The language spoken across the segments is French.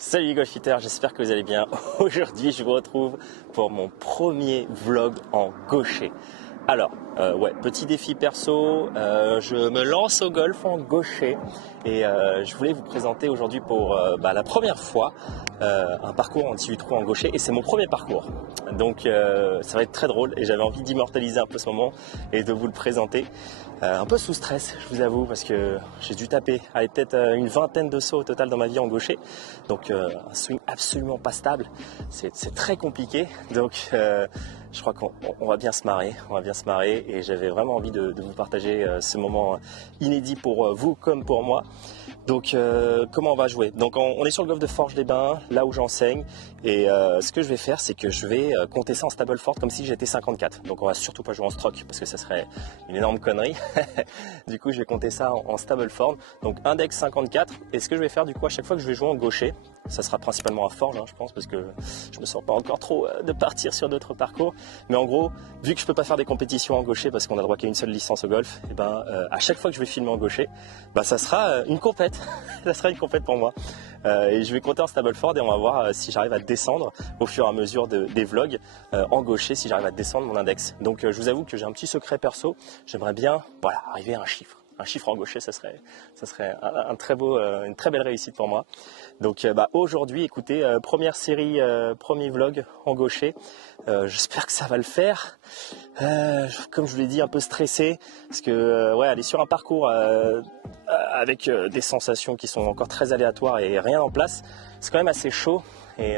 Salut les golfiteurs, j'espère que vous allez bien. Aujourd'hui, je vous retrouve pour mon premier vlog en gaucher. Alors, petit défi perso, je me lance au golf en gaucher et je voulais vous présenter aujourd'hui pour la première fois un parcours en 18 trous en gaucher et c'est mon premier parcours. Donc ça va être très drôle et j'avais envie d'immortaliser un peu ce moment et de vous le présenter. Un peu sous stress, je vous avoue, parce que j'ai dû taper peut-être une vingtaine de sauts au total dans ma vie en gaucher. Donc un swing absolument pas stable, c'est très compliqué. Donc je crois qu'on va bien se marrer, et j'avais vraiment envie de vous partager ce moment inédit pour vous comme pour moi. Donc comment on va jouer? Donc on est sur le golf de Forges-les-Bains, là où j'enseigne, et ce que je vais faire, c'est que je vais compter ça en Stableford comme si j'étais 54. Donc on va surtout pas jouer en stroke parce que ça serait une énorme connerie. Du coup je vais compter ça en Stableford. Donc index 54, et ce que je vais faire du coup à chaque fois que je vais jouer en gaucher, ça sera principalement à Forges, je pense, parce que je me sens pas encore trop de partir sur d'autres parcours. Mais en gros, vu que je peux pas faire des compétitions en gaucher parce qu'on a droit qu'à une seule licence au golf, et à chaque fois que je vais filmer en gaucher, ça sera une compète. Ça sera une compète pour moi. Et je vais compter en Stableford et on va voir si j'arrive à descendre au fur et à mesure des vlogs en gaucher, si j'arrive à descendre mon index. Donc je vous avoue que j'ai un petit secret perso. J'aimerais bien arriver à un chiffre. Un chiffre en gaucher, ça serait un très beau, une très belle réussite pour moi. Donc aujourd'hui, écoutez, première série, premier vlog en gaucher. J'espère que ça va le faire. Comme je vous l'ai dit, un peu stressé parce que aller sur un parcours avec des sensations qui sont encore très aléatoires et rien en place, c'est quand même assez chaud. Et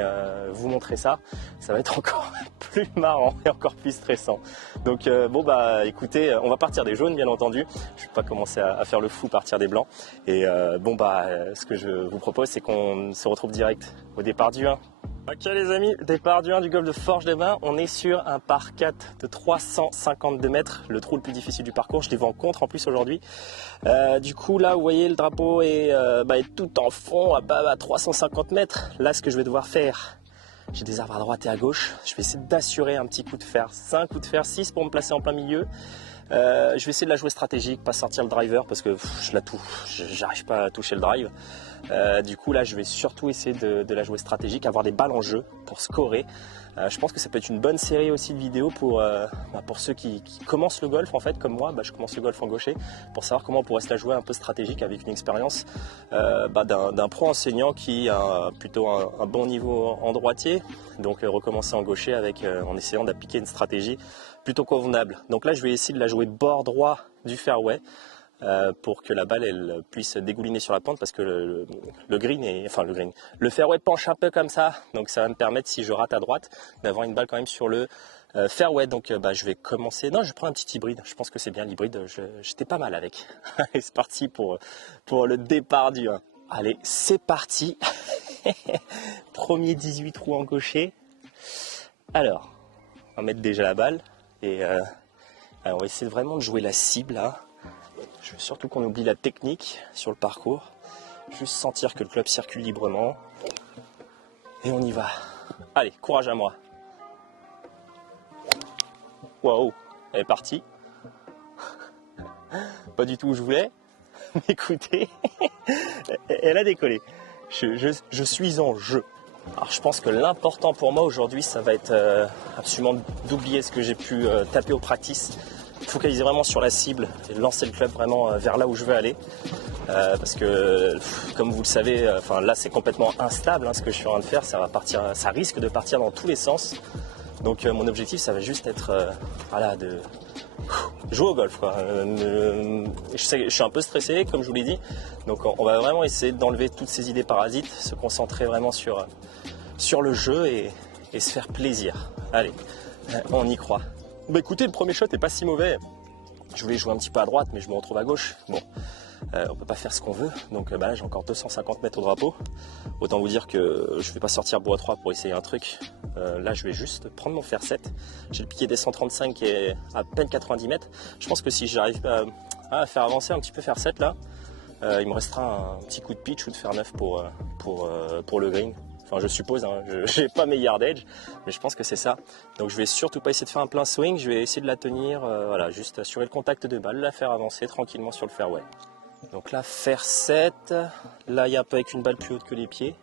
vous montrer ça, ça va être encore plus marrant et encore plus stressant. Donc écoutez, on va partir des jaunes bien entendu. Je ne vais pas commencer à faire le fou, partir des blancs. Et ce que je vous propose, c'est qu'on se retrouve direct au départ du 1. Ok les amis, départ du 1 du golf de Forges-les-Bains, on est sur un par 4 de 352 mètres, le trou le plus difficile du parcours, je l'ai vu en contre en plus aujourd'hui. Du coup là vous voyez le drapeau est tout en fond à 350 mètres. Là ce que je vais devoir faire, j'ai des arbres à droite et à gauche, je vais essayer d'assurer un petit coup de fer, 5 coups de fer, 6 pour me placer en plein milieu. Je vais essayer de la jouer stratégique, pas sortir le driver parce que j'arrive pas à toucher le drive. Du coup là je vais surtout essayer de la jouer stratégique, avoir des balles en jeu pour scorer. Je pense que ça peut être une bonne série aussi de vidéos pour ceux qui commencent le golf en fait, comme moi, je commence le golf en gaucher, pour savoir comment on pourrait se la jouer un peu stratégique avec une expérience d'un pro enseignant qui a plutôt un bon niveau en droitier, donc recommencer en gaucher en essayant d'appliquer une stratégie plutôt convenable. Donc là je vais essayer de la jouer bord droit du fairway, pour que la balle elle puisse dégouliner sur la pente parce que le fairway penche un peu comme ça, donc ça va me permettre, si je rate à droite, d'avoir une balle quand même sur le fairway. Donc je vais commencer, non je vais prendre un petit hybride, je pense que c'est bien l'hybride, j'étais pas mal avec. Allez c'est parti pour le départ du 1. Allez c'est parti. Premier 18 trous en gaucher. Alors on va mettre déjà la balle et on va essayer vraiment de jouer la cible là. Je veux surtout qu'on oublie la technique sur le parcours. Juste sentir que le club circule librement. Et on y va. Allez, courage à moi. Waouh, elle est partie. Pas du tout où je voulais. Mais écoutez, elle a décollé. Je suis en jeu. Alors je pense que l'important pour moi aujourd'hui, ça va être absolument d'oublier ce que j'ai pu taper au practice. Focaliser vraiment sur la cible et lancer le club vraiment vers là où je veux aller, parce que comme vous le savez, là c'est complètement instable ce que je suis en train de faire, ça risque de partir dans tous les sens. Donc mon objectif ça va juste être de jouer au golf quoi. Je suis un peu stressé comme je vous l'ai dit, donc on va vraiment essayer d'enlever toutes ces idées parasites, se concentrer vraiment sur le jeu et se faire plaisir. Allez, on y croit. Écoutez, le premier shot est pas si mauvais. Je voulais jouer un petit peu à droite, mais je me retrouve à gauche. Bon, on peut pas faire ce qu'on veut. Donc là, j'ai encore 250 mètres au drapeau. Autant vous dire que je vais pas sortir bois 3 pour essayer un truc. Là, je vais juste prendre mon fer 7. J'ai le piqué des 135 qui est à peine 90 mètres. Je pense que si j'arrive à faire avancer un petit peu fer 7 là, il me restera un petit coup de pitch ou de fer 9 pour le green. Enfin, je suppose, je n'ai pas mes yardage, mais je pense que c'est ça. Donc je vais surtout pas essayer de faire un plein swing, je vais essayer de la tenir, juste assurer le contact de balle, la faire avancer tranquillement sur le fairway. Donc là, fer 7, là il y a un peu avec une balle plus haute que les pieds.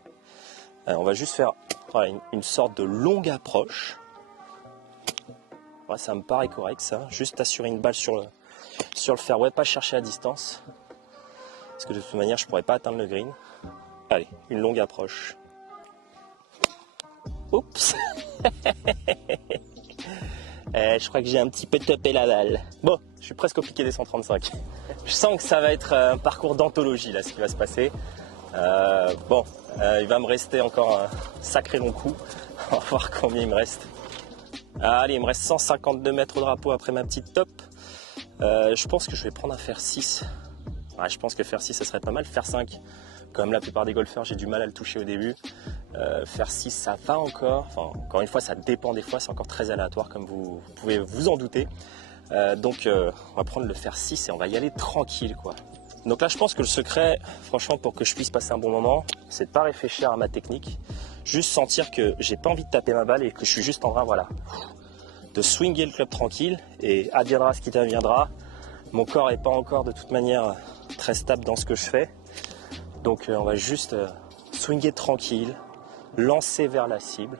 Alors, on va juste faire voilà, une sorte de longue approche. Ouais, ça me paraît correct ça. Juste assurer une balle sur le fairway, pas chercher la distance. Parce que de toute manière, je pourrais pas atteindre le green. Allez, une longue approche. Oups. Je crois que j'ai un petit peu topé la balle. Bon, je suis presque au piqué des 135. Je sens que ça va être un parcours d'anthologie là, ce qui va se passer. Il va me rester encore un sacré long coup. On va voir combien il me reste. Allez, il me reste 152 mètres au drapeau après ma petite top. Je pense que je vais prendre un fer 6. Ouais, je pense que fer 6, ça serait pas mal. Fer 5, comme la plupart des golfeurs, j'ai du mal à le toucher au début. Fer 6, ça va encore. Enfin, encore une fois, ça dépend des fois. C'est encore très aléatoire, comme vous pouvez vous en douter. Donc, on va prendre le fer 6 et on va y aller tranquille, quoi. Donc là, je pense que le secret, franchement, pour que je puisse passer un bon moment, c'est de pas réfléchir à ma technique. Juste sentir que j'ai pas envie de taper ma balle et que je suis juste en train, voilà, de swinger le club tranquille et adviendra ce qui t'adviendra. Mon corps n'est pas encore de toute manière très stable dans ce que je fais. Donc on va juste swinger tranquille, lancer vers la cible.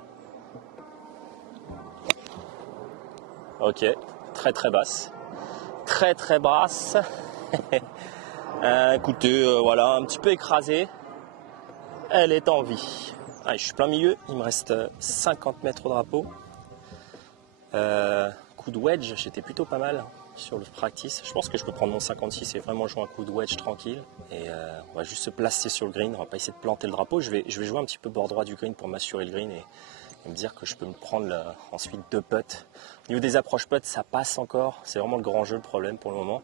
Ok, très très basse. Très très basse. Écoutez, voilà, un petit peu écrasée. Elle est en vie. Allez, je suis plein milieu, il me reste 50 mètres au drapeau. Coup de wedge, j'étais plutôt pas mal sur le practice. Je pense que je peux prendre mon 56 et vraiment jouer un coup de wedge tranquille. Et on va juste se placer sur le green, on va pas essayer de planter le drapeau. Je vais jouer un petit peu bord droit du green pour m'assurer le green et me dire que je peux me prendre ensuite 2 putts. Au niveau des approches putts, ça passe encore. C'est vraiment le grand jeu le problème pour le moment.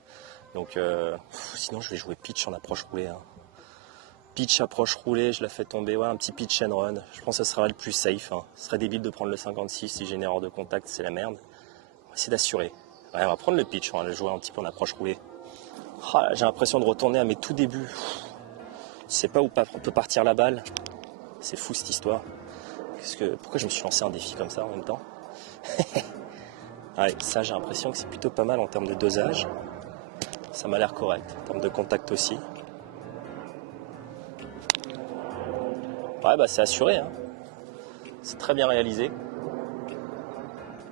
Donc sinon je vais jouer pitch en approche roulée. Hein. Pitch, approche roulée, je la fais tomber, ouais, un petit pitch and run. Je pense que ce sera le plus safe. Hein. Ce serait débile de prendre le 56 si j'ai une erreur de contact, c'est la merde. On va essayer d'assurer. Ouais, on va prendre le pitch, on va le jouer un petit peu en approche roulée. Oh, j'ai l'impression de retourner à mes tout débuts. Je sais pas où peut partir la balle. C'est fou cette histoire. Pourquoi je me suis lancé un défi comme ça en même temps? Ouais, ça j'ai l'impression que c'est plutôt pas mal en termes de dosage. Ça m'a l'air correct, en termes de contact aussi. Ouais, bah c'est assuré, hein. C'est très bien réalisé.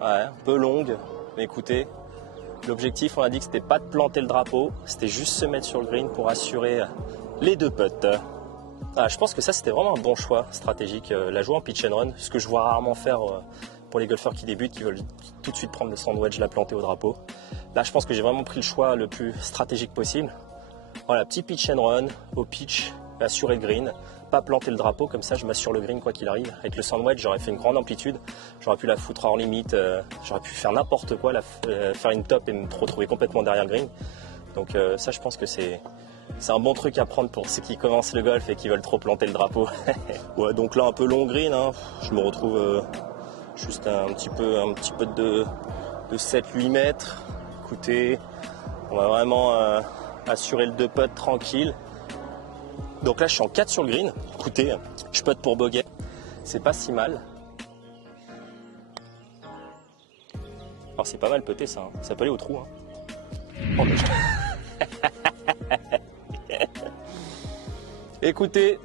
Ouais, un peu longue, mais écoutez, l'objectif, on a dit que c'était pas de planter le drapeau, c'était juste se mettre sur le green pour assurer les 2 putts. Ah, je pense que ça, c'était vraiment un bon choix stratégique, la jouer en pitch and run, ce que je vois rarement faire pour les golfeurs qui débutent, qui veulent tout de suite prendre le sandwich, la planter au drapeau. Là, je pense que j'ai vraiment pris le choix le plus stratégique possible. Voilà, petit pitch and run, au pitch, assurer le green, pas planter le drapeau, comme ça je m'assure le green quoi qu'il arrive. Avec le sandwich, j'aurais fait une grande amplitude, j'aurais pu la foutre hors limite, j'aurais pu faire n'importe quoi, faire une top et me retrouver complètement derrière le green. Donc ça, je pense que c'est un bon truc à prendre pour ceux qui commencent le golf et qui veulent trop planter le drapeau. Ouais, donc là un peu long green, hein. Je me retrouve juste un petit peu de 7-8 mètres. Écoutez, on va vraiment assurer le 2 putts tranquille. Donc là je suis en 4 sur le green. Écoutez, je putt pour bogey, c'est pas si mal. Alors c'est pas mal putté ça, hein. Ça peut aller au trou. Hein. Oh, mais... Écoutez,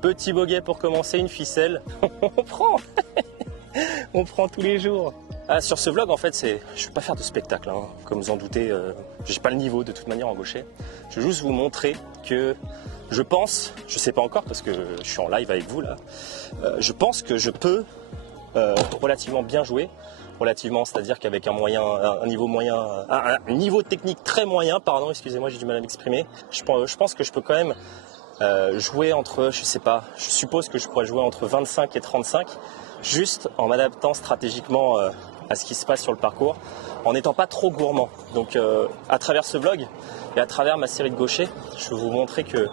petit bogey pour commencer, une ficelle. On prend on prend tous les jours. Ah, sur ce vlog, en fait, je ne vais pas faire de spectacle, hein. Comme vous en doutez, j'ai pas le niveau de toute manière en gaucher. Je vais juste vous montrer que je pense, je sais pas encore parce que je suis en live avec vous là, je pense que je peux relativement bien jouer. Relativement, c'est-à-dire qu'avec un niveau technique très moyen, pardon, excusez-moi, j'ai du mal à m'exprimer. Je pense que je peux quand même jouer entre, je sais pas, je suppose que je pourrais jouer entre 25 et 35, juste en m'adaptant stratégiquement à ce qui se passe sur le parcours, en n'étant pas trop gourmand. Donc à travers ce vlog et à travers ma série de gauchers, je vais vous montrer que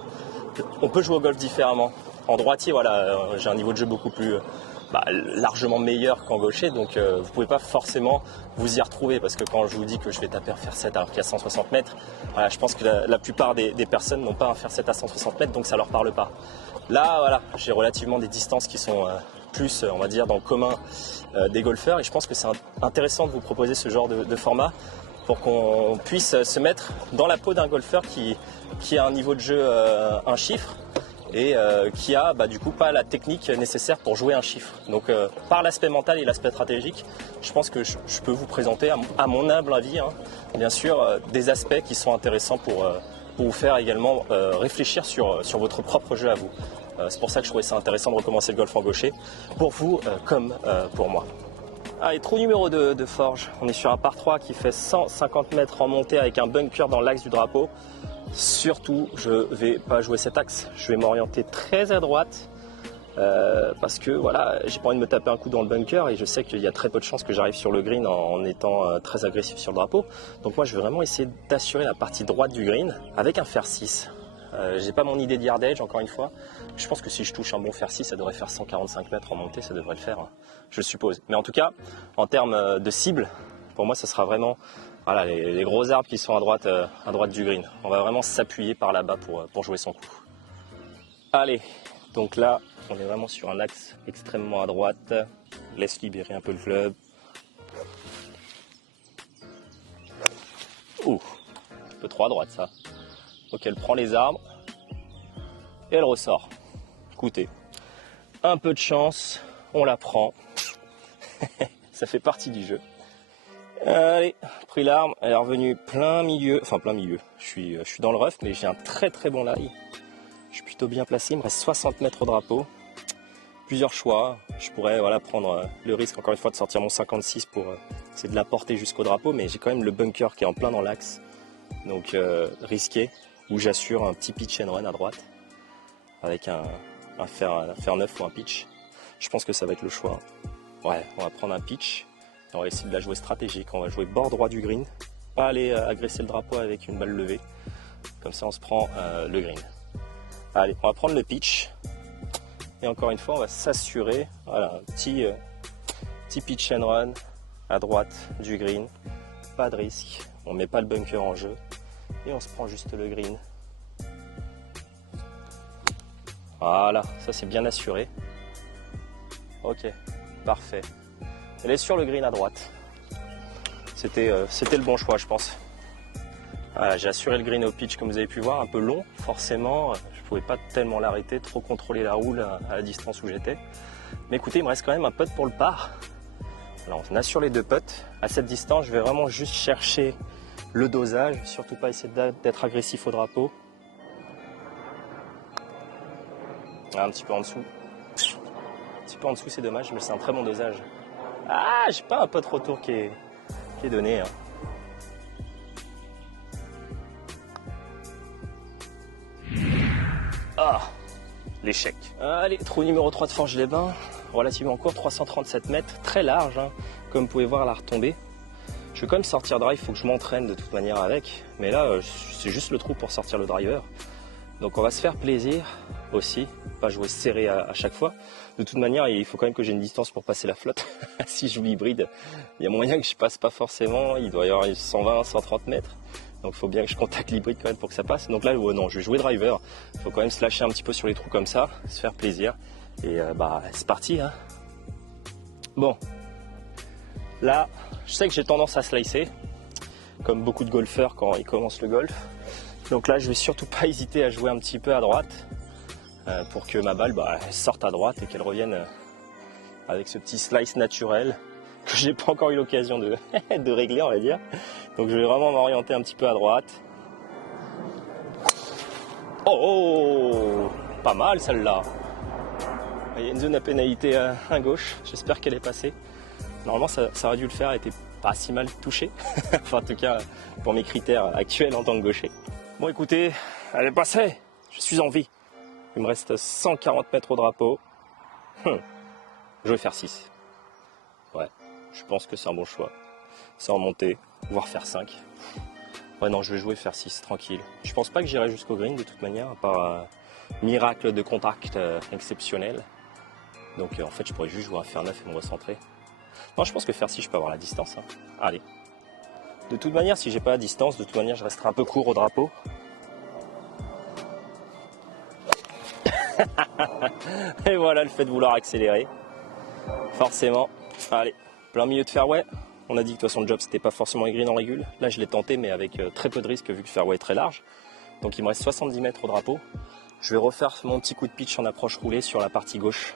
on peut jouer au golf différemment. En droitier, voilà, j'ai un niveau de jeu beaucoup plus largement meilleur qu'en gaucher, donc vous pouvez pas forcément vous y retrouver, parce que quand je vous dis que je vais taper un fer 7 alors qu'il y a 160 mètres, voilà, je pense que la plupart des personnes n'ont pas un fer 7 à 160 mètres, donc ça leur parle pas. Là, voilà, j'ai relativement des distances qui sont plus, on va dire, dans le commun des golfeurs, et je pense que c'est intéressant de vous proposer ce genre de format pour qu'on puisse se mettre dans la peau d'un golfeur qui a un niveau de jeu, un chiffre, et qui a du coup pas la technique nécessaire pour jouer un chiffre. Donc par l'aspect mental et l'aspect stratégique, je pense que je peux vous présenter à mon humble avis, hein, bien sûr, des aspects qui sont intéressants pour vous faire également réfléchir sur votre propre jeu à vous. C'est pour ça que je trouvais ça intéressant de recommencer le golf en gaucher, pour vous comme pour moi. Allez, trou numéro 2 de Forges. On est sur un par 3 qui fait 150 mètres en montée avec un bunker dans l'axe du drapeau. Surtout, je ne vais pas jouer cet axe. Je vais m'orienter très à droite parce que voilà, j'ai pas envie de me taper un coup dans le bunker et je sais qu'il y a très peu de chances que j'arrive sur le green en étant très agressif sur le drapeau. Donc moi, je vais vraiment essayer d'assurer la partie droite du green avec un fer 6. J'ai pas mon idée de yardage encore une fois. Je pense que si je touche un bon fer 6, ça devrait faire 145 mètres en montée, ça devrait le faire, hein, je suppose. Mais en tout cas, en termes de cible, pour moi, ça sera vraiment voilà, les gros arbres qui sont à droite du green. On va vraiment s'appuyer par là-bas pour jouer son coup. Allez, donc là, on est vraiment sur un axe extrêmement à droite. Laisse libérer un peu le club. Ouh, un peu trop à droite ça. Donc elle prend les arbres et elle ressort. Écoutez, un peu de chance, on la prend. Ça fait partie du jeu. Allez, pris l'arbre, elle est revenue plein milieu. Je suis dans le rough, mais j'ai un très très bon lie. Je suis plutôt bien placé, il me reste 60 mètres au drapeau. Plusieurs choix. Je pourrais prendre le risque encore une fois de sortir mon 56 pour essayer de la porter jusqu'au drapeau, mais j'ai quand même le bunker qui est en plein dans l'axe. Donc risqué, où j'assure un petit pitch and run à droite avec un fer 9 ou un pitch. Je pense que ça va être le choix. Ouais, on va prendre un pitch et on va essayer de la jouer stratégique. On va jouer bord droit du green, pas aller agresser le drapeau avec une balle levée. Comme ça on se prend le green. Allez, on va prendre le pitch et encore une fois on va s'assurer, voilà, un petit pitch and run à droite du green. Pas de risque, on met pas le bunker en jeu et on se prend juste le green. Voilà, ça c'est bien assuré. Ok, parfait. Elle est sur le green à droite. C'était le bon choix, je pense. Voilà, j'ai assuré le green au pitch, comme vous avez pu voir, un peu long, forcément. Je ne pouvais pas tellement l'arrêter, trop contrôler la roule à la distance où j'étais. Mais écoutez, il me reste quand même un putt pour le par. Alors, on assure les deux putts. À cette distance, je vais vraiment juste chercher le dosage, surtout pas essayer d'être agressif au drapeau. Un petit peu en dessous. Un petit peu en dessous, c'est dommage, mais c'est un très bon dosage. Ah, j'ai pas un putt retour qui est donné. Hein. Ah, l'échec. Allez, trou numéro 3 de Forges-les-Bains, relativement court, 337 mètres, très large, hein, comme vous pouvez voir à la retombée. Je vais quand même sortir drive, il faut que je m'entraîne de toute manière avec, mais là, c'est juste le trou pour sortir le driver. Donc on va se faire plaisir aussi, pas jouer serré à chaque fois. De toute manière, il faut quand même que j'ai une distance pour passer la flotte. Si je joue hybride, il y a moyen que je passe pas forcément, il doit y avoir 120, 130 mètres. Donc il faut bien que je contacte l'hybride quand même pour que ça passe. Donc là, non, je vais jouer driver. Il faut quand même se lâcher un petit peu sur les trous comme ça, se faire plaisir. Et c'est parti. Hein. Bon, là, je sais que j'ai tendance à slicer, comme beaucoup de golfeurs quand ils commencent le golf. Donc là, je vais surtout pas hésiter à jouer un petit peu à droite pour que ma balle elle sorte à droite et qu'elle revienne avec ce petit slice naturel que j'ai pas encore eu l'occasion de régler, on va dire. Donc je vais vraiment m'orienter un petit peu à droite. Oh, pas mal celle-là. Il y a une zone à pénalité à gauche, j'espère qu'elle est passée. Normalement ça aurait dû le faire, elle était pas si mal touchée. Enfin en tout cas pour mes critères actuels en tant que gaucher. Bon écoutez, elle est passée, je suis en vie. Il me reste 140 mètres au drapeau. Je vais faire 6. Ouais, je pense que c'est un bon choix. C'est en montée, voire faire 5. Ouais non, je vais jouer faire 6, tranquille. Je pense pas que j'irai jusqu'au green de toute manière, à part miracle de contact exceptionnel. Donc en fait, je pourrais juste jouer à faire 9 et me recentrer. Non, je pense que faire 6, je peux avoir la distance. Hein. Allez. De toute manière, si j'ai pas la distance, de toute manière, je resterai un peu court au drapeau. Et voilà le fait de vouloir accélérer. Forcément. Allez, plein milieu de fairway. On a dit que de toute façon le job c'était pas forcément les greens en régule. Là je l'ai tenté mais avec très peu de risque vu que le fairway est très large. Donc il me reste 70 mètres au drapeau. Je vais refaire mon petit coup de pitch en approche roulée sur la partie gauche,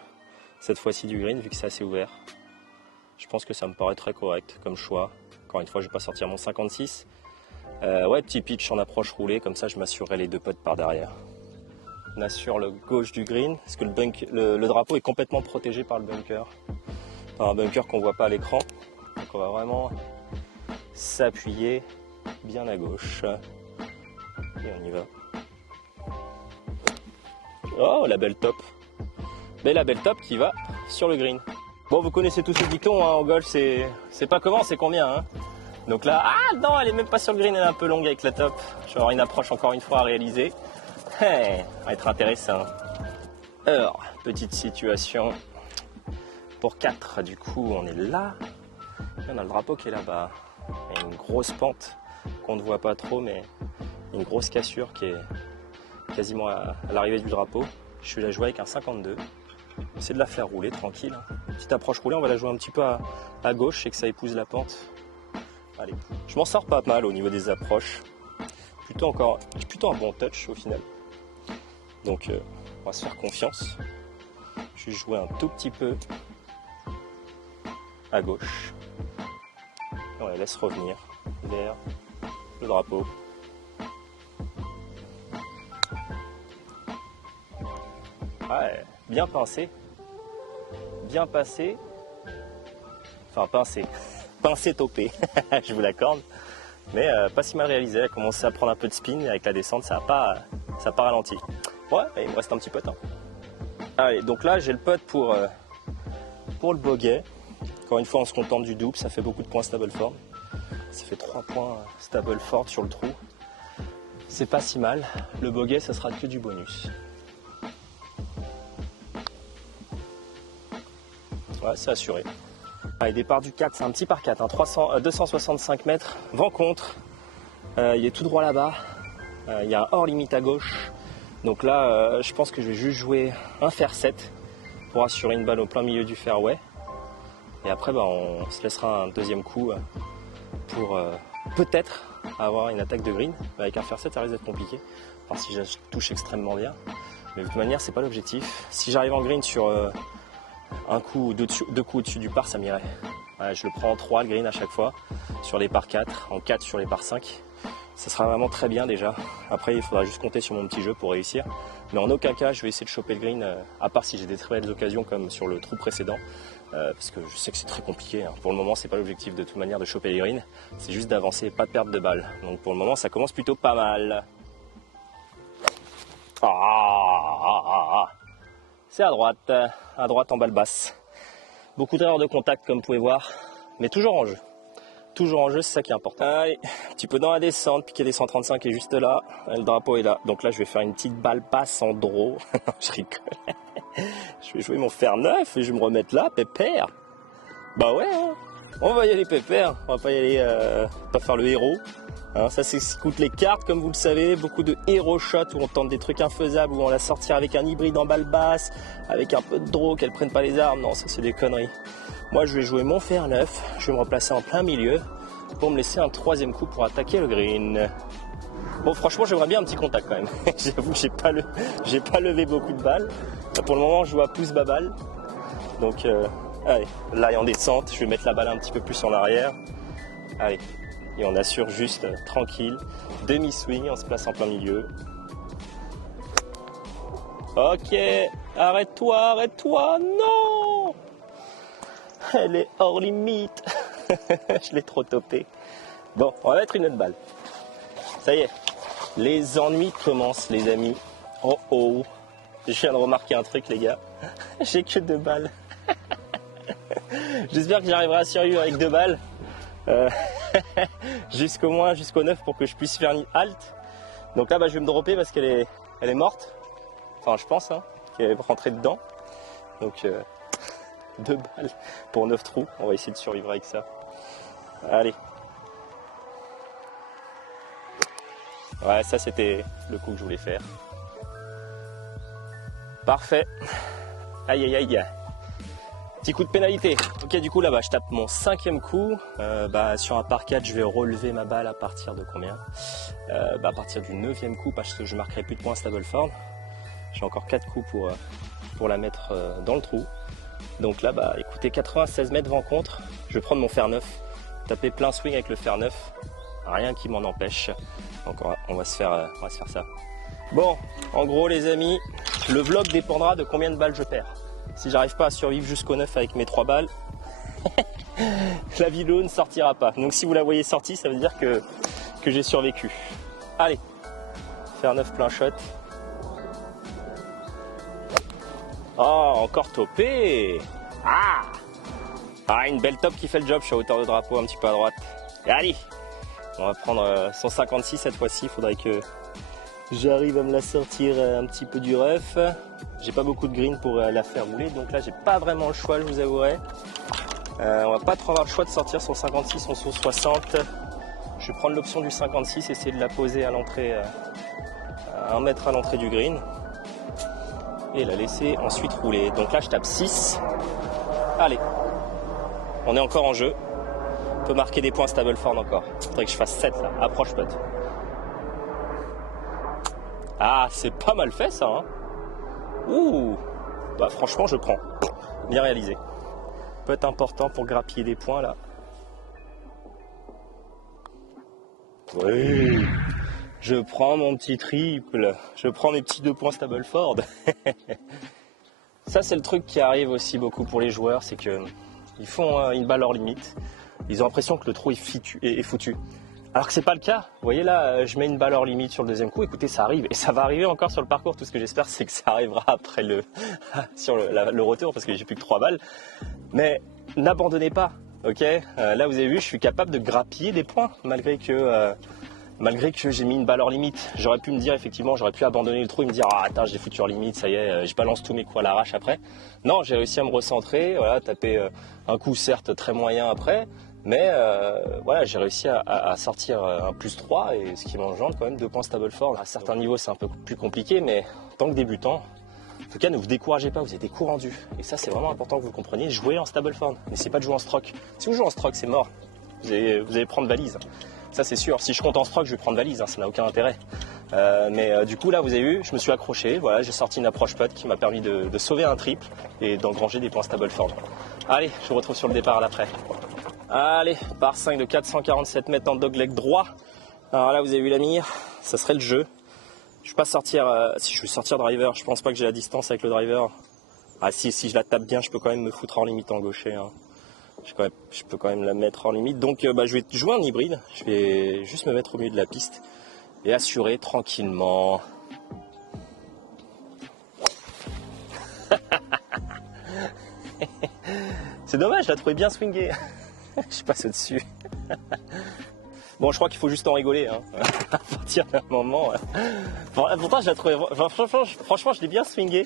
cette fois-ci du green, vu que c'est assez ouvert. Je pense que ça me paraît très correct comme choix. Encore une fois, je vais pas sortir mon 56. Ouais, petit pitch en approche roulée, comme ça je m'assurerai les 2 putts par derrière. On assure le gauche du green, parce que le drapeau est complètement protégé par le bunker. Par un bunker qu'on voit pas à l'écran. Donc on va vraiment s'appuyer bien à gauche. Et on y va. Oh, la belle top. Mais la belle top qui va sur le green. Bon, vous connaissez tous ce dicton, hein, au golf, c'est pas comment, c'est combien. Hein. Donc là, ah non, elle est même pas sur le green, elle est un peu longue avec la top. Je vais avoir une approche encore une fois à réaliser. Hey, ça va être intéressant. Alors, petite situation pour 4, du coup, on est là. Et on a le drapeau qui est là-bas. Il y a une grosse pente qu'on ne voit pas trop, mais une grosse cassure qui est quasiment à l'arrivée du drapeau. Je suis là jouer avec un 52. C'est de la faire rouler tranquille. Petite approche roulée, on va la jouer un petit peu à gauche et que ça épouse la pente. Allez, je m'en sors pas mal au niveau des approches. Plutôt un bon touch au final. Donc on va se faire confiance. Je vais jouer un tout petit peu à gauche. On la laisse revenir vers le drapeau. Ouais, bien pincé. Bien passé. Enfin pincé. Pincé topé, je vous l'accorde. Mais pas si mal réalisé. Elle a commencé à prendre un peu de spin et avec la descente, ça n'a pas ralenti. Ouais, il me reste un petit putt. Hein. Allez, donc là j'ai le putt pour le bogey. Encore une fois, on se contente du double, ça fait beaucoup de points Stableford. Ça fait 3 points Stableford sur le trou. C'est pas si mal. Le bogey, ça sera que du bonus. Ouais, c'est assuré. Allez, départ du 4, c'est un petit par 4, hein, 265 mètres, vent contre. Il est tout droit là-bas. Il y a un hors limite à gauche. Donc là, je pense que je vais juste jouer un fer 7 pour assurer une balle au plein milieu du fairway. Et après, on se laissera un deuxième coup pour peut-être avoir une attaque de green. Mais avec un fer 7, ça risque d'être compliqué. Parce que si je touche extrêmement bien. Mais de toute manière, c'est pas l'objectif. Si j'arrive en green sur un coup ou 2 coups au-dessus du par, ça m'irait. Ouais, je le prends en 3 le green à chaque fois. Sur les par 4, en 4 sur les par 5. Ça sera vraiment très bien déjà. Après, il faudra juste compter sur mon petit jeu pour réussir. Mais en aucun cas, je vais essayer de choper le green, à part si j'ai des très belles occasions comme sur le trou précédent. Parce que je sais que c'est très compliqué. Hein. Pour le moment, c'est pas l'objectif de toute manière de choper les greens. C'est juste d'avancer et pas de perdre de balles. Donc pour le moment, ça commence plutôt pas mal. C'est à droite en balle basse. Beaucoup d'erreurs de contact comme vous pouvez voir, mais toujours en jeu. Toujours en jeu, c'est ça qui est important. Allez, un petit peu dans la descente, piqué des 135 est juste là. Le drapeau est là. Donc là, je vais faire une petite balle basse en draw. Je rigole. Je vais jouer mon fer 9 et je vais me remettre là, pépère. Bah ouais, hein. On va y aller pépère. On va pas y aller, pas faire le héros. Hein, ça c'est ce qui coûte les cartes, comme vous le savez. Beaucoup de hero shots où on tente des trucs infaisables, où on la sortir avec un hybride en balle basse, avec un peu de draw, qu'elles prennent pas les armes. Non, ça c'est des conneries. Moi, je vais jouer mon fer 9, je vais me replacer en plein milieu pour me laisser un troisième coup pour attaquer le green. Bon, franchement, j'aimerais bien un petit contact quand même. J'avoue que j'ai pas levé beaucoup de balles. Pour le moment, je joue à pouce baballe. Donc, allez, là, en descente, je vais mettre la balle un petit peu plus en arrière. Allez, et on assure juste, tranquille. Demi-swing, on se place en plein milieu. Ok, arrête-toi, non! Elle est hors limite. Je l'ai trop topé. Bon, on va mettre une autre balle. Ça y est, les ennuis commencent, les amis. Oh oh, je viens de remarquer un truc, les gars. J'ai que 2 balles. J'espère que j'arriverai à survivre avec 2 balles. Jusqu'au 9 pour que je puisse faire une halte. Donc là, je vais me dropper parce qu'elle est morte. Enfin, je pense qu'elle est rentrée dedans. Donc 2 balles pour 9 trous. On va essayer de survivre avec ça. Allez. Ouais, ça c'était le coup que je voulais faire. Parfait. Aïe aïe aïe. Petit coup de pénalité. Ok, du coup là-bas, je tape mon 5e coup. Sur un par 4, je vais relever ma balle à partir de combien à partir du 9e coup, parce que je marquerai plus de points Stableford. J'ai encore 4 coups pour la mettre dans le trou. Donc là, bah écoutez, 96 mètres vent contre. Je vais prendre mon fer neuf, taper plein swing avec le fer neuf. Rien qui m'en empêche. Donc on va se faire ça. Bon, en gros les amis, le vlog dépendra de combien de balles je perds. Si j'arrive pas à survivre jusqu'au 9 avec mes 3 balles, la vidéo ne sortira pas. Donc si vous la voyez sortie, ça veut dire que j'ai survécu. Allez, fer neuf plein shot. Oh, encore topé. Une belle top qui fait le job. Je suis à hauteur de drapeau, un petit peu à droite. Et allez, on va prendre son 56 cette fois-ci. Il faudrait que j'arrive à me la sortir un petit peu du rough. J'ai pas beaucoup de green pour la faire rouler. Donc là, j'ai pas vraiment le choix, je vous avouerai. On va pas trop avoir le choix de sortir son 56, son 60. Je vais prendre l'option du 56, essayer de la poser à l'entrée, à 1 mètre à l'entrée du green. Et la laisser ensuite rouler. Donc là je tape 6. Allez, on est encore en jeu. On peut marquer des points Stableford encore. Il faudrait que je fasse 7 là, approche putt. Ah, c'est pas mal fait ça hein. Ouh, bah franchement je prends. Bien réalisé. Putt important pour grappiller des points là. Oui, je prends mon petit triple, je prends mes petits 2 points Stableford. Ça c'est le truc qui arrive aussi beaucoup pour les joueurs, c'est que ils font une balle hors limite, ils ont l'impression que le trou est foutu. Alors que c'est pas le cas. Vous voyez là, je mets une balle hors limite sur le deuxième coup, écoutez ça arrive, et ça va arriver encore sur le parcours. Tout ce que j'espère c'est que ça arrivera après sur le retour, parce que j'ai plus que 3 balles. Mais n'abandonnez pas. Ok, là vous avez vu, je suis capable de grappiller des points malgré que j'ai mis une balle hors limite. J'aurais pu me dire effectivement, j'aurais pu abandonner le trou et me dire attends j'ai foutu hors limite, ça y est, je balance tous mes coups à l'arrache après. Non, j'ai réussi à me recentrer, voilà, taper un coup certes très moyen après, mais voilà, j'ai réussi à sortir un +3 et ce qui m'engendre quand même 2 points Stableford. À certains niveaux c'est un peu plus compliqué, mais en tant que débutant, en tout cas, ne vous découragez pas, vous êtes des coups rendus. Et ça, c'est vraiment important que vous le compreniez. Jouez en Stableford. N'essayez pas de jouer en stroke. Si vous jouez en stroke, c'est mort. Vous allez prendre valise. Ça, c'est sûr. Si je compte en stroke, je vais prendre valise. Ça n'a aucun intérêt. Mais du coup, là, vous avez vu, je me suis accroché. Voilà, j'ai sorti une approche putt qui m'a permis de sauver un triple et d'engranger des points Stableford. Allez, je vous retrouve sur le départ à l'après. Allez, par 5 de 447 mètres en dogleg droit. Alors là, vous avez vu la mire. Ça serait le jeu. Je ne vais pas sortir, si je veux sortir driver, je pense pas que j'ai la distance avec le driver. Ah si je la tape bien, je peux quand même me foutre en limite en gaucher. Hein. Je peux quand même la mettre en limite. Donc je vais jouer un hybride, je vais juste me mettre au milieu de la piste et assurer tranquillement. C'est dommage, je la trouvais bien swingée. Je passe au-dessus. Bon, je crois qu'il faut juste en rigoler, hein. À partir d'un moment. Pourtant, je la trouvais. Franchement, je l'ai bien swingé.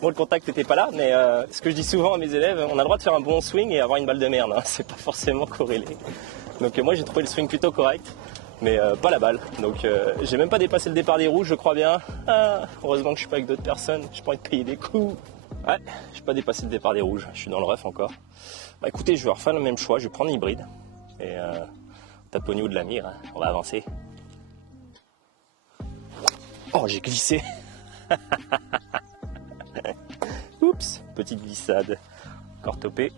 Bon, le contact n'était pas là, mais ce que je dis souvent à mes élèves, on a le droit de faire un bon swing et avoir une balle de merde. Hein. C'est pas forcément corrélé. Donc, moi, j'ai trouvé le swing plutôt correct, mais pas la balle. Donc, j'ai même pas dépassé le départ des rouges, je crois bien. Heureusement que je suis pas avec d'autres personnes. J'ai pas envie de payer des coups. Ouais, j'ai pas dépassé le départ des rouges. Je suis dans le rough encore. Bah, écoutez, je vais refaire le même choix. Je vais prendre hybride et tape au niveau de la mire, hein. On va avancer. Oh, j'ai glissé. Oups, petite glissade. Encore topé.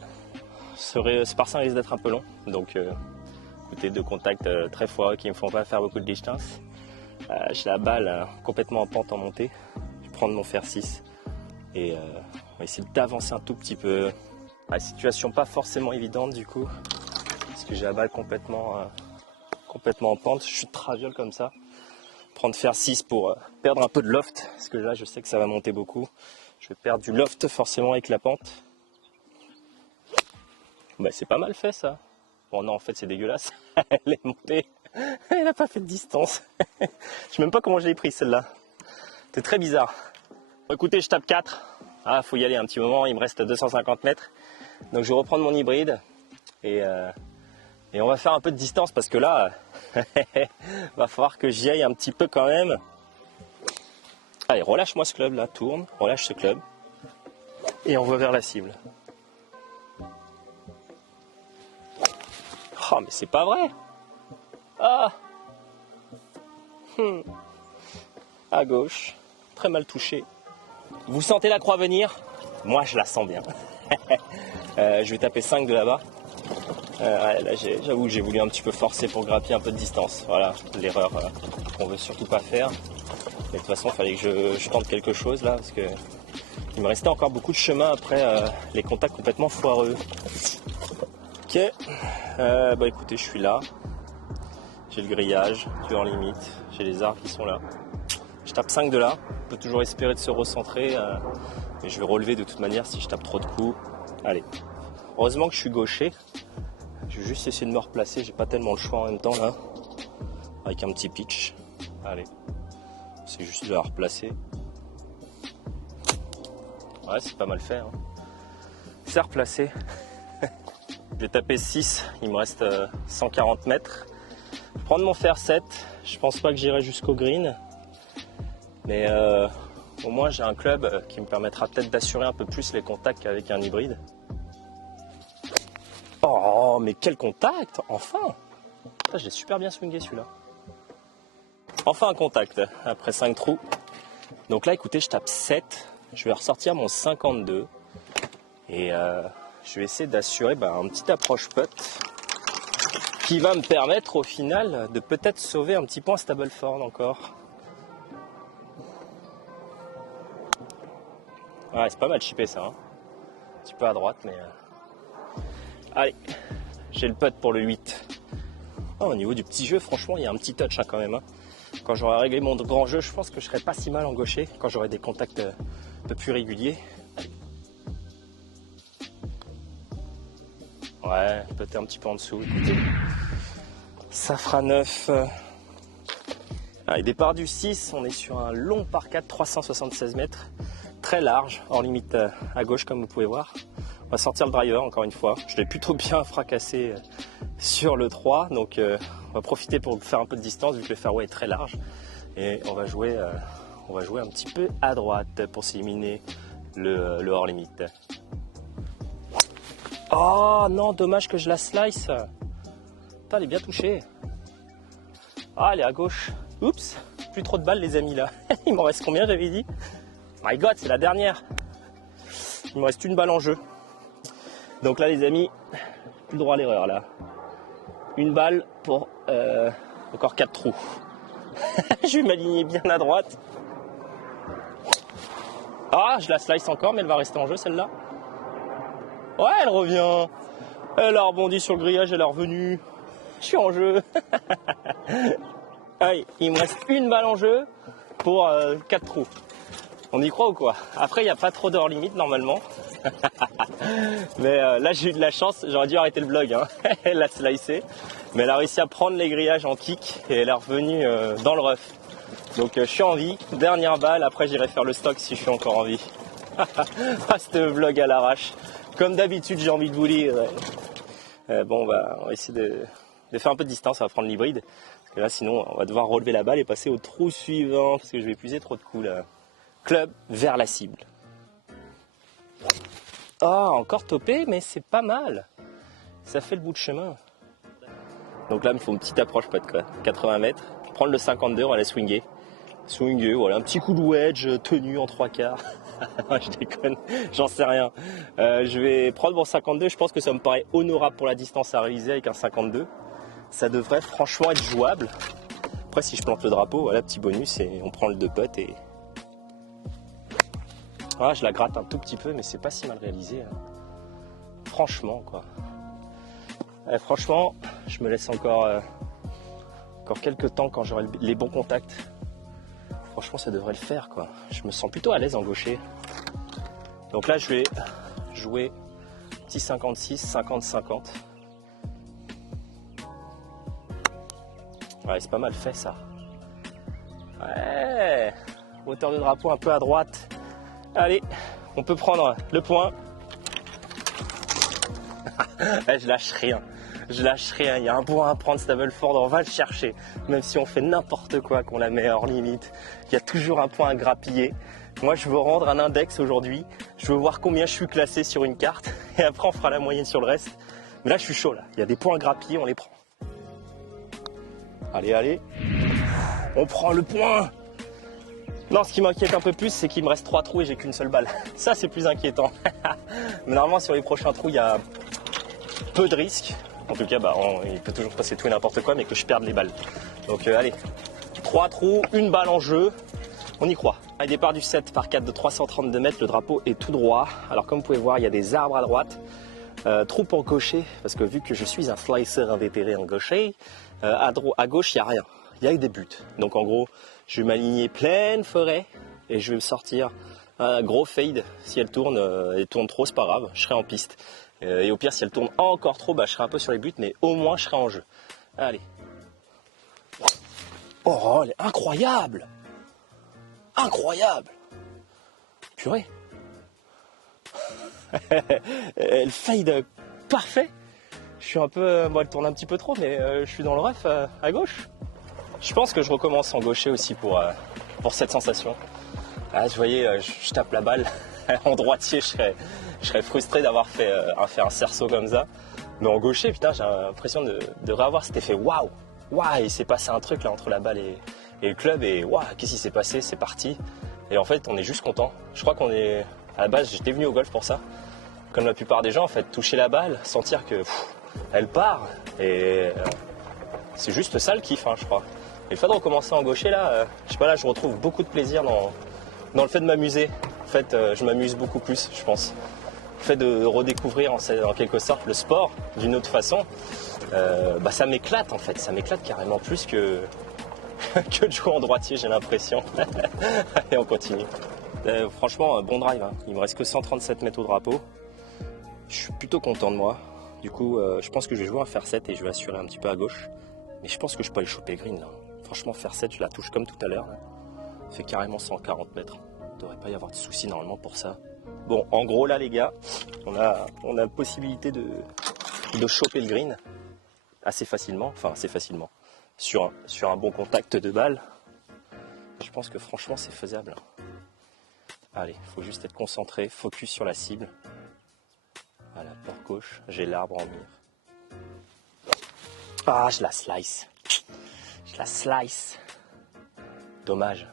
Ce par-ci risque d'être un peu long. Donc, écoutez, 2 contacts très foireux qui ne me font pas faire beaucoup de distance. J'ai la balle complètement en pente en montée. Je vais prendre mon fer 6 et on va essayer d'avancer un tout petit peu. Situation pas forcément évidente du coup, parce que j'ai la balle complètement en pente. Je suis de traviole comme ça. Prendre fer 6 pour perdre un peu de loft, parce que là je sais que ça va monter beaucoup. Je vais perdre du loft forcément avec la pente. Bah, c'est pas mal fait ça. Bon non, en fait c'est dégueulasse. Elle est montée. Elle n'a pas fait de distance. Je sais même pas comment je l'ai pris celle-là. C'est très bizarre. Bon, écoutez, je tape 4. Ah, faut y aller un petit moment, il me reste 250 mètres. Donc je vais reprendre mon hybride et on va faire un peu de distance parce que là, va falloir que j'y aille un petit peu quand même. Allez, relâche-moi ce club là, tourne, relâche ce club et on va vers la cible. Oh mais c'est pas vrai. Ah, à gauche, très mal touché. Vous sentez la croix venir? Moi, je la sens bien. Je vais taper 5 de là-bas. Ouais, là, j'avoue que j'ai voulu un petit peu forcer pour grappiller un peu de distance. Voilà, l'erreur qu'on veut surtout pas faire. Mais de toute façon, il fallait que je tente quelque chose là, parce que il me restait encore beaucoup de chemin après les contacts complètement foireux. Ok, bah écoutez, je suis là. J'ai le grillage, tu es en limite. J'ai les arbres qui sont là. Je tape 5 de là. On peut toujours espérer de se recentrer. Mais je vais relever de toute manière si je tape trop de coups. Allez. Heureusement que je suis gaucher. Je vais juste essayer de me replacer. J'ai pas tellement le choix en même temps là. Avec un petit pitch. Allez. C'est juste de la replacer. Ouais, c'est pas mal fait. Hein. C'est replacé. J'ai tapé 6. Il me reste 140 mètres. Je vais prendre mon fer 7. Je pense pas que j'irai jusqu'au green. Mais au moins j'ai un club qui me permettra peut-être d'assurer un peu plus les contacts qu'avec un hybride. Oh, mais quel contact! Enfin! Je l'ai super bien swingé celui-là. Enfin un contact après 5 trous. Donc là, écoutez, je tape 7. Je vais ressortir mon 52. Et je vais essayer d'assurer un petit approche putt qui va me permettre au final de peut-être sauver un petit point Stableford encore. Ouais, c'est pas mal chippé ça. Hein. Un petit peu à droite, mais... Allez, j'ai le putt pour le 8. Oh, au niveau du petit jeu, franchement, il y a un petit touch quand même. Hein. Quand j'aurai réglé mon grand jeu, je pense que je serai pas si mal en gaucher. Quand j'aurai des contacts un peu plus réguliers. Ouais, peut-être un petit peu en dessous, écoutez. Ça fera 9. Allez, départ du 6, on est sur un long par 4, 376 mètres. Très large, hors limite à gauche comme vous pouvez voir. On va sortir le driver encore une fois. Je l'ai plutôt bien fracassé sur le 3, donc on va profiter pour faire un peu de distance vu que le fairway est très large. Et on va jouer un petit peu à droite pour s'éliminer le hors limite. Oh non, dommage que je la slice. Putain, elle est bien touchée. Ah, elle est à gauche. Oups, plus trop de balles les amis là. Il m'en reste combien j'avais dit? My God, c'est la dernière. Il me reste une balle en jeu. Donc là les amis, plus le droit à l'erreur là. Une balle pour encore 4 trous. Je vais m'aligner bien à droite. Ah, je la slice encore, mais elle va rester en jeu celle-là. Ouais, elle revient. Elle a rebondi sur le grillage, elle est revenue. Je suis en jeu. Allez, il me reste une balle en jeu pour 4 trous. On y croit ou quoi? Après, il n'y a pas trop d'hors limite normalement. Mais là, j'ai eu de la chance. J'aurais dû arrêter le vlog. Hein. Elle a slicé. Mais elle a réussi à prendre les grillages en kick et elle est revenue dans le rough. Donc, je suis en vie. Dernière balle. Après, j'irai faire le stock si je suis encore en vie. Ah, ce vlog à l'arrache. Comme d'habitude, j'ai envie de vous lire. Bon, on va essayer de faire un peu de distance. On va prendre l'hybride. Parce que là, sinon, on va devoir relever la balle et passer au trou suivant. Parce que je vais épuiser trop de coups là. Club vers la cible. Ah, encore topé, mais c'est pas mal. Ça fait le bout de chemin. Donc là, il me faut une petite approche putt, quoi. 80 mètres. Prendre le 52, on va la swinger. Swinger, voilà, un petit coup de wedge tenu en 3/4. Je déconne, j'en sais rien. Je vais prendre mon 52. Je pense que ça me paraît honorable pour la distance à réaliser avec un 52. Ça devrait franchement être jouable. Après, si je plante le drapeau, voilà, petit bonus et on prend le 2 putts et... Ah, je la gratte un tout petit peu, mais c'est pas si mal réalisé. Hein. Franchement, quoi. Franchement, je me laisse encore quelques temps quand j'aurai les bons contacts. Franchement, ça devrait le faire, quoi. Je me sens plutôt à l'aise en gaucher. Donc là, je vais jouer petit 56, 50-50. Ouais, c'est pas mal fait, ça. Ouais. Hauteur de drapeau un peu à droite. Allez, on peut prendre le point. Je lâche rien. Il y a un point à prendre, Stableford, on va le chercher. Même si on fait n'importe quoi, qu'on la met hors limite, il y a toujours un point à grappiller. Moi, je veux rendre un index aujourd'hui. Je veux voir combien je suis classé sur une carte. Et après, on fera la moyenne sur le reste. Mais là, je suis chaud, là. Il y a des points à grappiller, on les prend. Allez, allez. On prend le point. Non, ce qui m'inquiète un peu plus, c'est qu'il me reste 3 trous et j'ai qu'une seule balle. Ça, c'est plus inquiétant. Mais normalement, sur les prochains trous, il y a peu de risques. En tout cas, il peut toujours passer tout et n'importe quoi, mais que je perde les balles. Donc allez, 3 trous, une balle en jeu. On y croit. À départ du 7 par 4 de 332 mètres, le drapeau est tout droit. Alors comme vous pouvez voir, il y a des arbres à droite. Trou pour gaucher, parce que vu que je suis un slicer invétéré en gaucher, à gauche, il n'y a rien. Il y a eu des buts. Donc en gros, je vais m'aligner pleine forêt et je vais me sortir un gros fade. Si elle tourne trop, c'est pas grave, je serai en piste. Et au pire, si elle tourne encore trop, je serai un peu sur les buts, mais au moins je serai en jeu. Allez. Oh, elle est incroyable! Incroyable! Purée! Elle fade parfait. Je suis un peu... elle tourne un petit peu trop, mais je suis dans le rough à gauche. Je pense que je recommence en gaucher aussi pour cette sensation. Ah, vous voyez, je tape la balle. En droitier, je serais frustré d'avoir fait un cerceau comme ça. Mais en gaucher, putain, j'ai l'impression de réavoir cet effet waouh! Waouh, il s'est passé un truc là entre la balle et le club. Et waouh, qu'est-ce qui s'est passé? C'est parti. Et en fait, on est juste content. Je crois qu'on est... À la base, j'étais venu au golf pour ça. Comme la plupart des gens, en fait, toucher la balle, sentir que elle part. Et c'est juste ça le kiff, je crois. Et le fait de recommencer en gaucher, là, je sais pas, là, je retrouve beaucoup de plaisir dans le fait de m'amuser. En fait, je m'amuse beaucoup plus, je pense. Le fait de redécouvrir, en quelque sorte, le sport d'une autre façon, ça m'éclate, en fait. Ça m'éclate carrément plus que de jouer en droitier, j'ai l'impression. Allez, on continue. Franchement, bon drive. Il me reste que 137 mètres au drapeau. Je suis plutôt content de moi. Du coup, je pense que je vais jouer un fer 7 et je vais assurer un petit peu à gauche. Mais je pense que je peux aller choper le green là. Franchement, fer 7, je la touche comme tout à l'heure. Ça fait carrément 140 mètres. Il ne devrait pas y avoir de soucis normalement pour ça. Bon, en gros là les gars, on a la possibilité de choper le green assez facilement. Enfin, assez facilement. Sur un bon contact de balle. Je pense que franchement, c'est faisable. Allez, il faut juste être concentré, focus sur la cible. Voilà, port gauche, j'ai l'arbre en mire. Ah, je la slice. Je la slice. Dommage.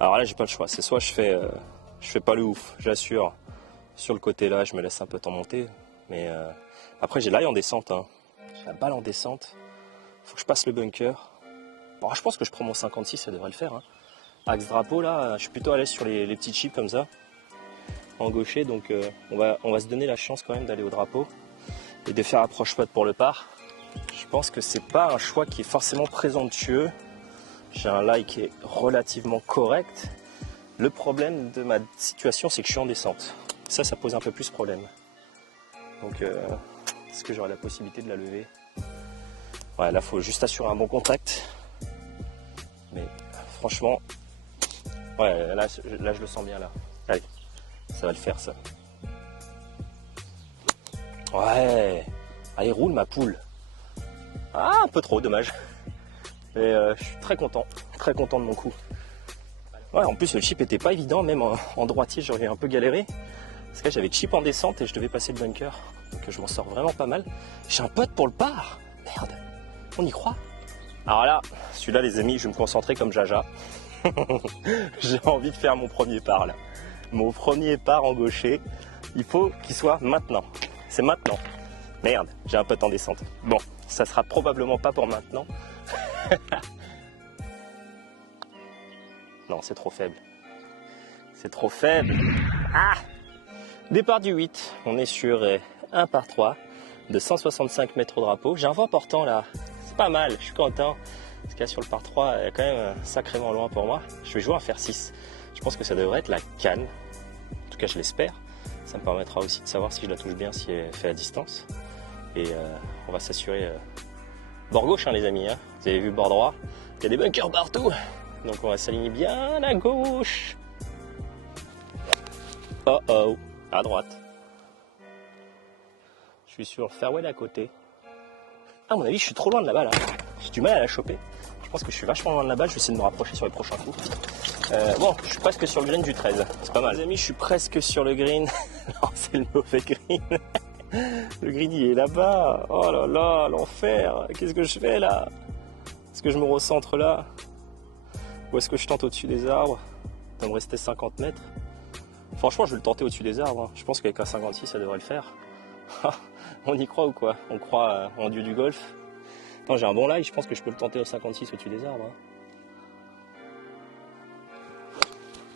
Alors là, j'ai pas le choix. C'est soit je fais pas le ouf, j'assure. Sur le côté là, je me laisse un peu temps monter. Mais après, j'ai l'ail en descente. J'ai la balle en descente. Faut que je passe le bunker. Bon, je pense que je prends mon 56, ça devrait le faire. Axe drapeau là, je suis plutôt à l'aise sur les petits chips comme ça. En gaucher, donc on va se donner la chance quand même d'aller au drapeau et de faire approche putt pour le par. Je pense que c'est pas un choix qui est forcément présomptueux. J'ai un lie qui est relativement correct. Le problème de ma situation, c'est que je suis en descente. Ça pose un peu plus problème. Donc, est-ce que j'aurai la possibilité de la lever? Ouais, là, il faut juste assurer un bon contact. Mais franchement, ouais, là, je le sens bien là. Allez. Ça va le faire ça. Ouais. Allez, roule ma poule. Ah, un peu trop, dommage. Mais je suis très content de mon coup. Ouais, en plus le chip était pas évident, même en droitier j'aurais un peu galéré. Parce que j'avais chip en descente et je devais passer le bunker. Donc je m'en sors vraiment pas mal. J'ai un putt pour le par. Merde, on y croit. Alors là, celui-là les amis, je vais me concentrer comme Jaja. J'ai envie de faire mon premier par là. Mon premier par en gaucher, il faut qu'il soit maintenant. C'est maintenant. Merde, j'ai un putt en descente. Bon, ça sera probablement pas pour maintenant. Non, c'est trop faible. C'est trop faible. Ah! Départ du 8. On est sur un par 3 de 165 mètres au drapeau. J'ai un vent portant là. C'est pas mal, je suis content. Parce que là, sur le par 3, il est quand même sacrément loin pour moi. Je vais jouer un fer 6. Je pense que ça devrait être la canne. En tout cas, je l'espère. Ça me permettra aussi de savoir si je la touche bien, si elle fait à distance. Et on va s'assurer. Bord gauche, les amis. Vous avez vu bord droit. Il y a des bunkers partout. Donc on va s'aligner bien à gauche. Oh oh, à droite. Je suis sur le fairway d'à côté. À mon avis, je suis trop loin de la balle. J'ai du mal à la choper. Je pense que je suis vachement loin de la balle. Je vais essayer de me rapprocher sur les prochains coups. Bon, je suis presque sur le green du 13. C'est pas mal. Les amis, je suis presque sur le green. Non, c'est le mauvais green. Le green, il est là-bas. Oh là là, l'enfer. Qu'est-ce que je fais là? Est-ce que je me recentre là? Ou est-ce que je tente au-dessus des arbres? Il va me rester 50 mètres. Franchement, je vais le tenter au-dessus des arbres. Hein. Je pense qu'avec un 56, ça devrait le faire. On y croit ou quoi? On croit en dieu du golf? Attends, j'ai un bon live, je pense que je peux le tenter au 56 au-dessus des arbres. Hein.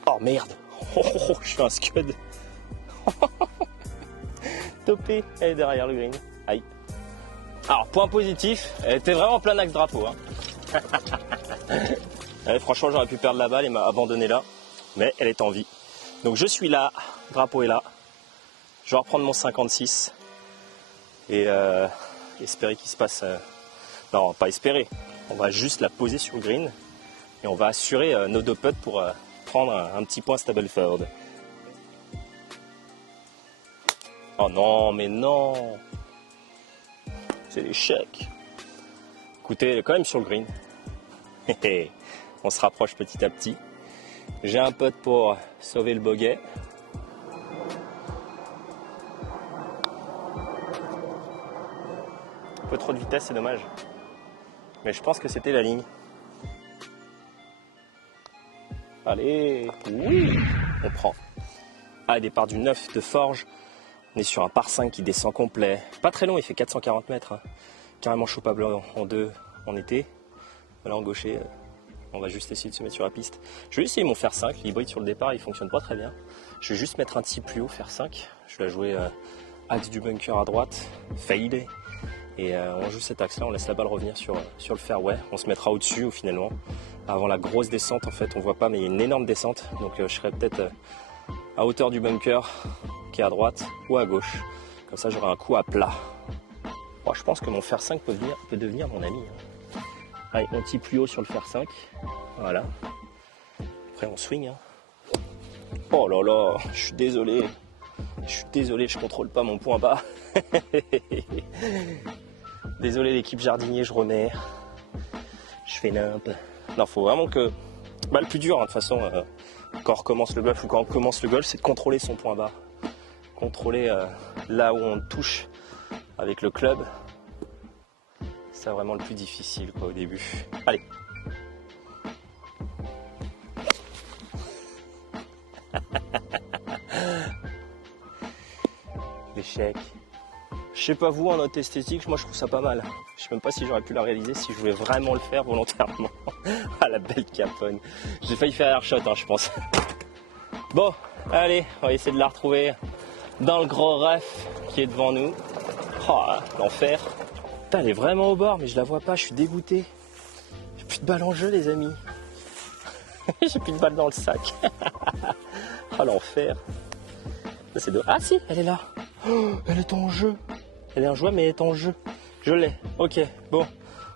Oh merde! Je fais un scud. Topé, elle est derrière le green. Aïe. Alors, point positif, elle était vraiment plein axe drapeau. Hein. Allez, franchement, j'aurais pu perdre la balle et m'a abandonné là. Mais elle est en vie. Donc je suis là, le drapeau est là. Je vais reprendre mon 56. Et espérer qu'il se passe... Non, pas espérer. On va juste la poser sur le green. Et on va assurer nos deux putts pour prendre un petit point Stableford. Oh non, mais non! C'est l'échec. Écoutez, elle est quand même sur le green. On se rapproche petit à petit. J'ai un putt pour sauver le bogey. Un peu trop de vitesse, c'est dommage. Mais je pense que c'était la ligne. Allez, oui, on prend. Ah, départ du 9 de Forge. On est sur un par 5 qui descend complet. Pas très long, il fait 440 mètres. Hein. Carrément chopable en deux en été. Voilà, en gaucher, on va juste essayer de se mettre sur la piste. Je vais essayer mon fer 5. L'hybride sur le départ, il fonctionne pas très bien. Je vais juste mettre un petit plus haut, fer 5. Je vais la jouer axe du bunker à droite, fade. Et on joue cet axe-là, on laisse la balle revenir sur le fairway. On se mettra au-dessus finalement. Avant la grosse descente, en fait, on voit pas, mais il y a une énorme descente. Donc je serai peut-être à hauteur du bunker, qui est à droite ou à gauche. Comme ça, j'aurai un coup à plat. Bon, je pense que mon fer 5 peut devenir mon ami. Hein. Allez, un petit plus haut sur le fer 5. Voilà. Après, on swing. Hein. Oh là là, je suis désolé. Je contrôle pas mon point bas. Désolé l'équipe jardinier, je remets. Je fais nimp. Non, faut vraiment que... Bah, le plus dur, hein, de toute façon, quand on recommence le golf ou quand on commence le golf, c'est de contrôler son point bas. Contrôler là où on touche avec le club. C'est vraiment le plus difficile quoi, au début. Allez. L'échec. Je sais pas vous, en note esthétique, moi je trouve ça pas mal. Je sais même pas si j'aurais pu la réaliser si je voulais vraiment le faire volontairement. Ah la belle caponne. J'ai failli faire air shot, hein, je pense. Bon, allez, on va essayer de la retrouver dans le gros ref qui est devant nous. Oh, l'enfer. Putain, elle est vraiment au bord, mais je la vois pas, je suis dégoûté. J'ai plus de balles en jeu, les amis. J'ai plus de balles dans le sac. Oh, l'enfer. Ah si, elle est là. Oh, elle est en jeu. Elle est injouable, mais elle est en jeu. Je l'ai. Ok, bon.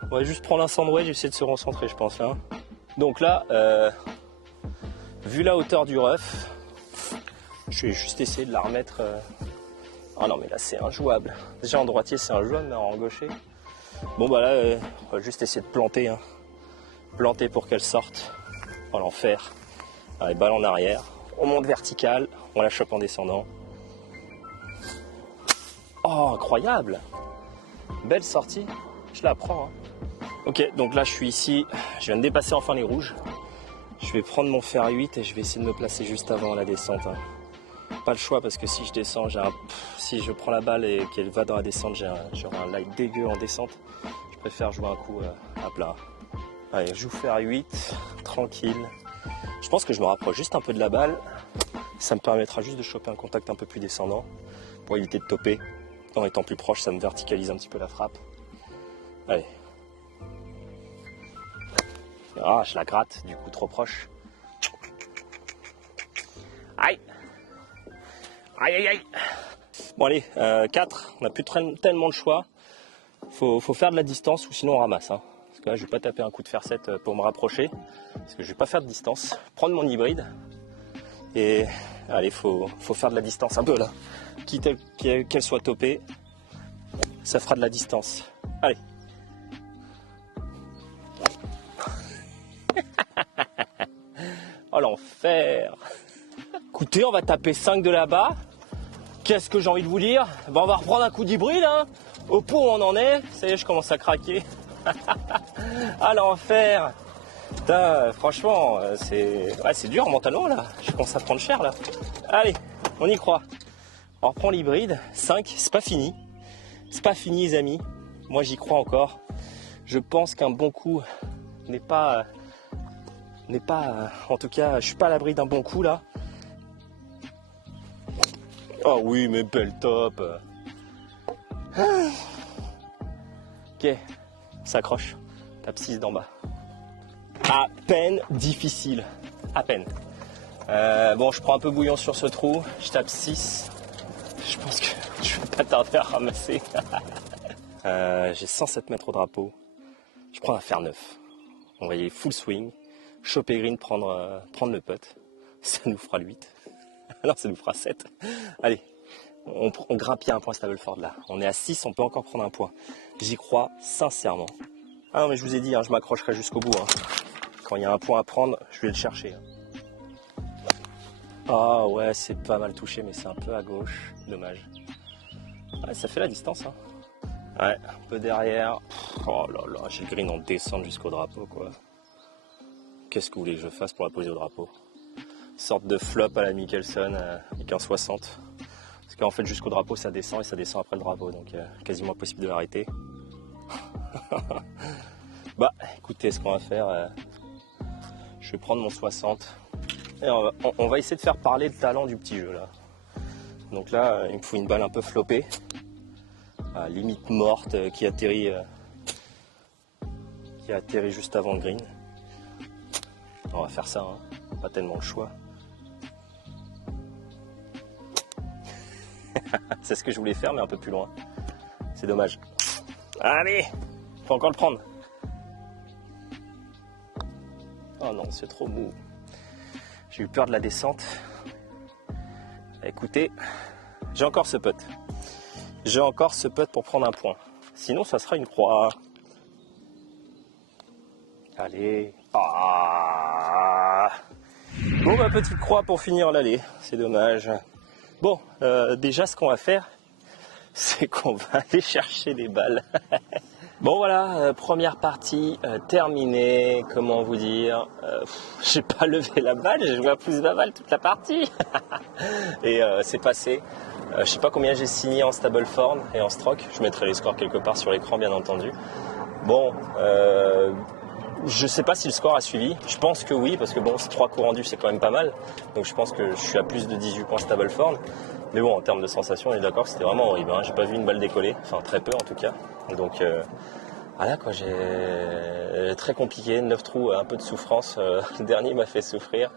On va juste prendre un sandwich et essayer de se recentrer, je pense. Là. Donc là, vu la hauteur du rough, je vais juste essayer de la remettre. Oh non, mais là, c'est injouable. Déjà, en droitier, c'est injouable, mais en gaucher. Bon, bah là, on va juste essayer de planter. Hein. Planter pour qu'elle sorte. Oh, l'enfer. Allez, balle en arrière. On monte vertical. On la chope en descendant. Oh, incroyable! Belle sortie. Je la prends. Hein. Ok, donc là, je suis ici. Je viens de dépasser enfin les rouges. Je vais prendre mon fer 8 et je vais essayer de me placer juste avant la descente. Hein. Pas le choix parce que si je descends, si je prends la balle et qu'elle va dans la descente, j'aurai un light dégueu en descente. Je préfère jouer un coup à plat. Allez, je joue fer 8, tranquille. Je pense que je me rapproche juste un peu de la balle. Ça me permettra juste de choper un contact un peu plus descendant pour éviter de toper. En étant plus proche, ça me verticalise un petit peu la frappe. Allez. Ah, je la gratte, du coup trop proche. Aïe. Aïe aïe aïe. Bon allez, 4, on n'a plus tellement de choix. Faut faire de la distance ou sinon on ramasse. Hein. Parce que là, je vais pas taper un coup de fer 7 pour me rapprocher. Parce que je vais pas faire de distance. Prendre mon hybride. Et allez, faut faire de la distance un peu là. Quitte qu'elle soit topée, ça fera de la distance. Allez. Oh l'enfer. Écoutez, on va taper 5 de là-bas. Qu'est-ce que j'ai envie de vous dire? Ben, on va reprendre un coup d'hybride. Hein. Au pot où on en est. Ça y est, je commence à craquer. Ah l'enfer. Putain, franchement, c'est dur mentalement là. Je commence à prendre cher là. Allez, on y croit. On reprend l'hybride. 5, c'est pas fini. C'est pas fini les amis. Moi j'y crois encore. Je pense qu'un bon coup n'est pas... En tout cas, je suis pas à l'abri d'un bon coup là. Oh oui, mais belle top. Ok, s'accroche. Tape 6 d'en bas. À peine difficile. À peine. Bon, je prends un peu bouillon sur ce trou. Je tape 6. Je pense que je vais pas tarder à ramasser. J'ai 107 mètres au drapeau. Je prends un fer 9. On va y aller full swing. Choper green, prendre le putt. Ça nous fera le 8. Alors ça nous fera 7. Allez, on grimpe un point Stableford là. On est à 6, on peut encore prendre un point. J'y crois sincèrement. Ah non mais je vous ai dit, hein, je m'accrocherai jusqu'au bout. Hein. Quand il y a un point à prendre, je vais le chercher. Ah ouais, c'est pas mal touché, mais c'est un peu à gauche. Dommage. Ouais, ça fait la distance. Hein. Ouais, un peu derrière. Oh là là, j'ai le green en descente jusqu'au drapeau quoi. Qu'est-ce que vous voulez que je fasse pour la poser au drapeau? Sorte de flop à la Mickelson avec un 60. Parce qu'en fait jusqu'au drapeau ça descend et ça descend après le drapeau. Donc quasiment impossible de l'arrêter. Bah écoutez ce qu'on va faire. Je vais prendre mon 60. Et on va essayer de faire parler le talent du petit jeu là. Donc là il me faut une balle un peu floppée. Limite morte qui atterrit juste avant le green. On va faire ça, hein. Pas tellement le choix. C'est ce que je voulais faire, mais un peu plus loin. C'est dommage. Allez, faut encore le prendre. Oh non, c'est trop mou. J'ai eu peur de la descente. Écoutez, j'ai encore ce putt. J'ai encore ce putt pour prendre un point. Sinon, ça sera une croix. Allez. Ah. Bon, bah, petite croix pour finir l'allée. C'est dommage. Bon, déjà, ce qu'on va faire, c'est qu'on va aller chercher des balles. Bon, voilà, première partie terminée. Comment vous dire, j'ai pas levé la balle, j'ai joué à plus de balle toute la partie. Et c'est passé. Je sais pas combien j'ai signé en Stableford et en stroke. Je mettrai les scores quelque part sur l'écran, bien entendu. Bon, je sais pas si le score a suivi. Je pense que oui, parce que bon, c'est 3 coups rendus, c'est quand même pas mal. Donc je pense que je suis à plus de 18 points Stableford. Mais bon, en termes de sensations, on est d'accord que c'était vraiment horrible. Hein. J'ai pas vu une balle décoller, enfin très peu en tout cas. Donc voilà quoi, j'ai très compliqué, 9 trous, un peu de souffrance. Le dernier m'a fait souffrir.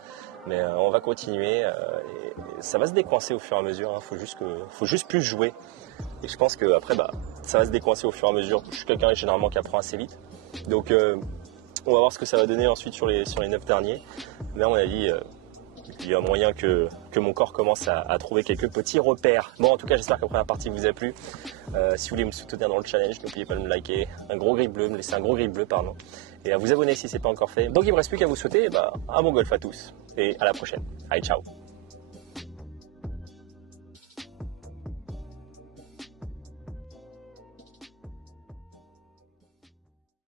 Mais on va continuer. Et ça va se décoincer au fur et à mesure. Hein. Faut juste plus jouer. Et je pense que après, ça va se décoincer au fur et à mesure. Je suis quelqu'un généralement qui apprend assez vite. Donc on va voir ce que ça va donner ensuite sur les 9 derniers. Mais à mon avis, il y a moyen que mon corps commence à trouver quelques petits repères. Bon, en tout cas, j'espère que la première partie vous a plu. Si vous voulez me soutenir dans le challenge, n'oubliez pas de me liker, un gros grille bleu, me laisser un gros grille bleu, pardon. Et à vous abonner si ce n'est pas encore fait. Donc il ne me reste plus qu'à vous souhaiter un bon golf à tous. Et à la prochaine. Allez, ciao.